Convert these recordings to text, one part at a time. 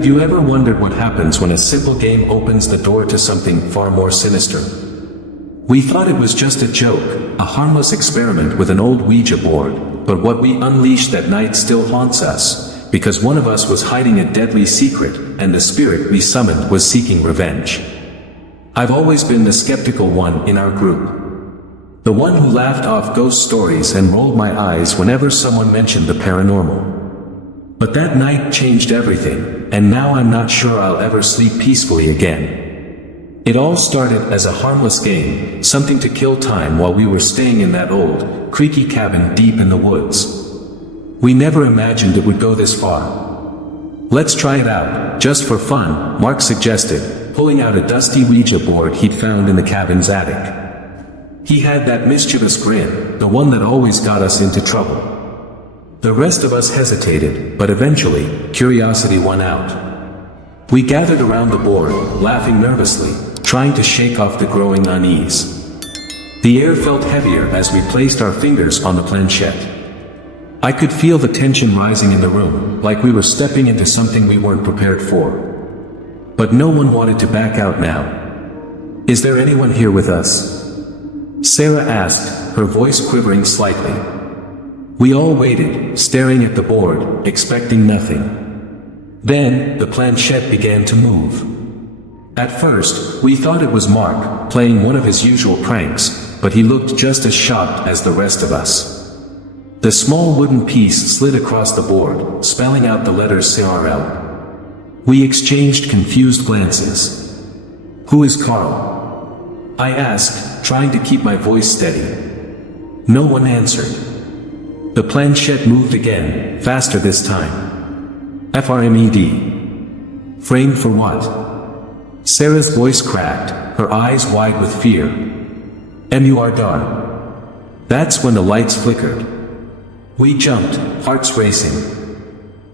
Have you ever wondered what happens when a simple game opens the door to something far more sinister? We thought it was just a joke, a harmless experiment with an old Ouija board, but what we unleashed that night still haunts us, because one of us was hiding a deadly secret, and the spirit we summoned was seeking revenge. I've always been the skeptical one in our group. The one who laughed off ghost stories and rolled my eyes whenever someone mentioned the paranormal. But that night changed everything, and now I'm not sure I'll ever sleep peacefully again. It all started as a harmless game, something to kill time while we were staying in that old, creaky cabin deep in the woods. We never imagined it would go this far. Let's try it out, just for fun, Mark suggested, pulling out a dusty Ouija board he'd found in the cabin's attic. He had that mischievous grin, the one that always got us into trouble. The rest of us hesitated, but eventually, curiosity won out. We gathered around the board, laughing nervously, trying to shake off the growing unease. The air felt heavier as we placed our fingers on the planchette. I could feel the tension rising in the room, like we were stepping into something we weren't prepared for. But no one wanted to back out now. "Is there anyone here with us?" Sarah asked, her voice quivering slightly. We all waited, staring at the board, expecting nothing. Then, the planchette began to move. At first, we thought it was Mark, playing one of his usual pranks, but he looked just as shocked as the rest of us. The small wooden piece slid across the board, spelling out the letters CRL. We exchanged confused glances. "Who is Carl?" I asked, trying to keep my voice steady. No one answered. The planchette moved again, faster this time. "FRMED. Framed for what?" Sarah's voice cracked, her eyes wide with fear. "MUR. That's when the lights flickered. We jumped, hearts racing.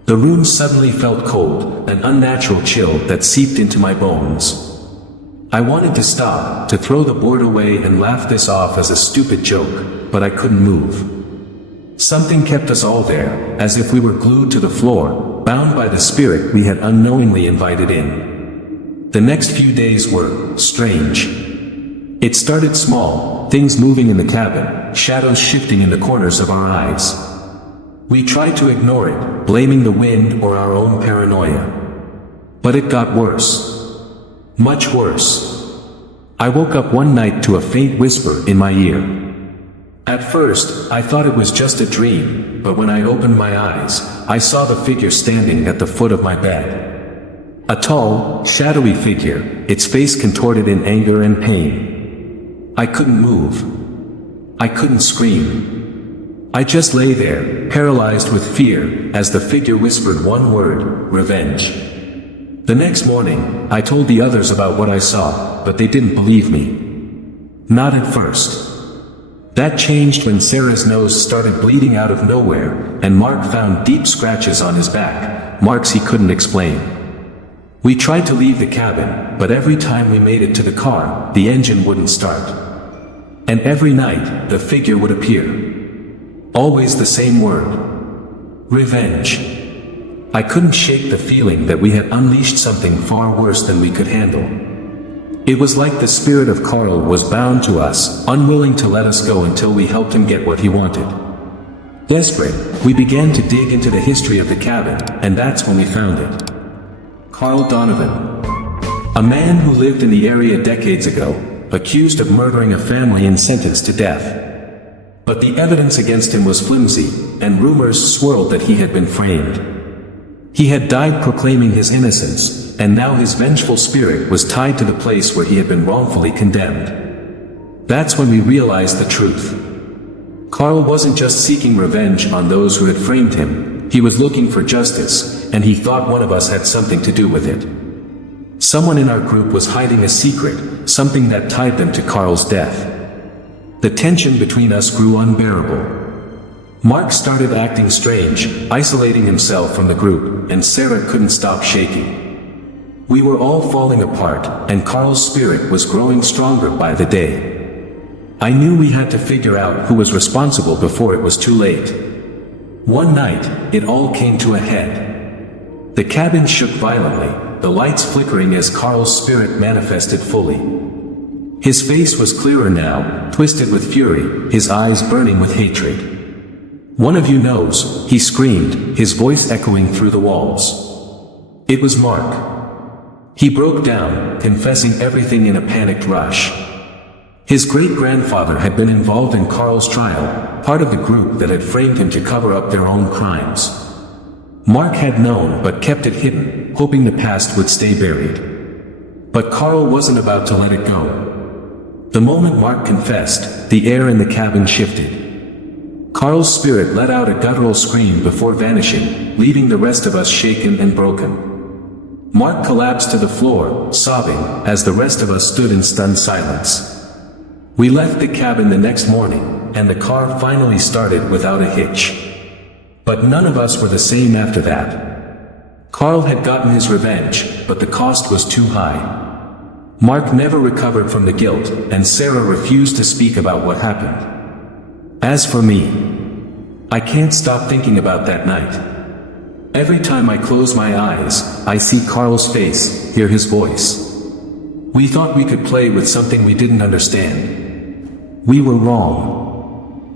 The room suddenly felt cold, an unnatural chill that seeped into my bones. I wanted to stop, to throw the board away and laugh this off as a stupid joke, but I couldn't move. Something kept us all there, as if we were glued to the floor, bound by the spirit we had unknowingly invited in. The next few days were strange. It started small, things moving in the cabin, shadows shifting in the corners of our eyes. We tried to ignore it, blaming the wind or our own paranoia. But it got worse. Much worse. I woke up one night to a faint whisper in my ear. At first, I thought it was just a dream, but when I opened my eyes, I saw the figure standing at the foot of my bed. A tall, shadowy figure, its face contorted in anger and pain. I couldn't move. I couldn't scream. I just lay there, paralyzed with fear, as the figure whispered one word, revenge. The next morning, I told the others about what I saw, but they didn't believe me. Not at first. That changed when Sarah's nose started bleeding out of nowhere, and Mark found deep scratches on his back, marks he couldn't explain. We tried to leave the cabin, but every time we made it to the car, the engine wouldn't start. And every night, the figure would appear. Always the same word. Revenge. I couldn't shake the feeling that we had unleashed something far worse than we could handle. It was like the spirit of Carl was bound to us, unwilling to let us go until we helped him get what he wanted. Desperate, we began to dig into the history of the cabin, and that's when we found it. Carl Donovan. A man who lived in the area decades ago, accused of murdering a family and sentenced to death. But the evidence against him was flimsy, and rumors swirled that he had been framed. He had died proclaiming his innocence, and now his vengeful spirit was tied to the place where he had been wrongfully condemned. That's when we realized the truth. Carl wasn't just seeking revenge on those who had framed him, he was looking for justice, and he thought one of us had something to do with it. Someone in our group was hiding a secret, something that tied them to Carl's death. The tension between us grew unbearable. Mark started acting strange, isolating himself from the group, and Sarah couldn't stop shaking. We were all falling apart, and Carl's spirit was growing stronger by the day. I knew we had to figure out who was responsible before it was too late. One night, it all came to a head. The cabin shook violently, the lights flickering as Carl's spirit manifested fully. His face was clearer now, twisted with fury, his eyes burning with hatred. "One of you knows," he screamed, his voice echoing through the walls. It was Mark. He broke down, confessing everything in a panicked rush. His great-grandfather had been involved in Carl's trial, part of the group that had framed him to cover up their own crimes. Mark had known but kept it hidden, hoping the past would stay buried. But Carl wasn't about to let it go. The moment Mark confessed, the air in the cabin shifted. Carl's spirit let out a guttural scream before vanishing, leaving the rest of us shaken and broken. Mark collapsed to the floor, sobbing, as the rest of us stood in stunned silence. We left the cabin the next morning, and the car finally started without a hitch. But none of us were the same after that. Carl had gotten his revenge, but the cost was too high. Mark never recovered from the guilt, and Sarah refused to speak about what happened. As for me, I can't stop thinking about that night. Every time I close my eyes, I see Carl's face, hear his voice. We thought we could play with something we didn't understand. We were wrong.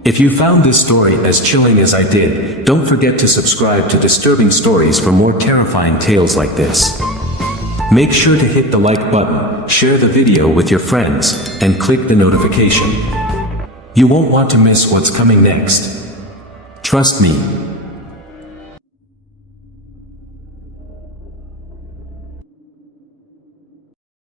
If you found this story as chilling as I did, don't forget to subscribe to Disturbing Stories for more terrifying tales like this. Make sure to hit the like button, share the video with your friends, and click the notification. You won't want to miss what's coming next. Trust me,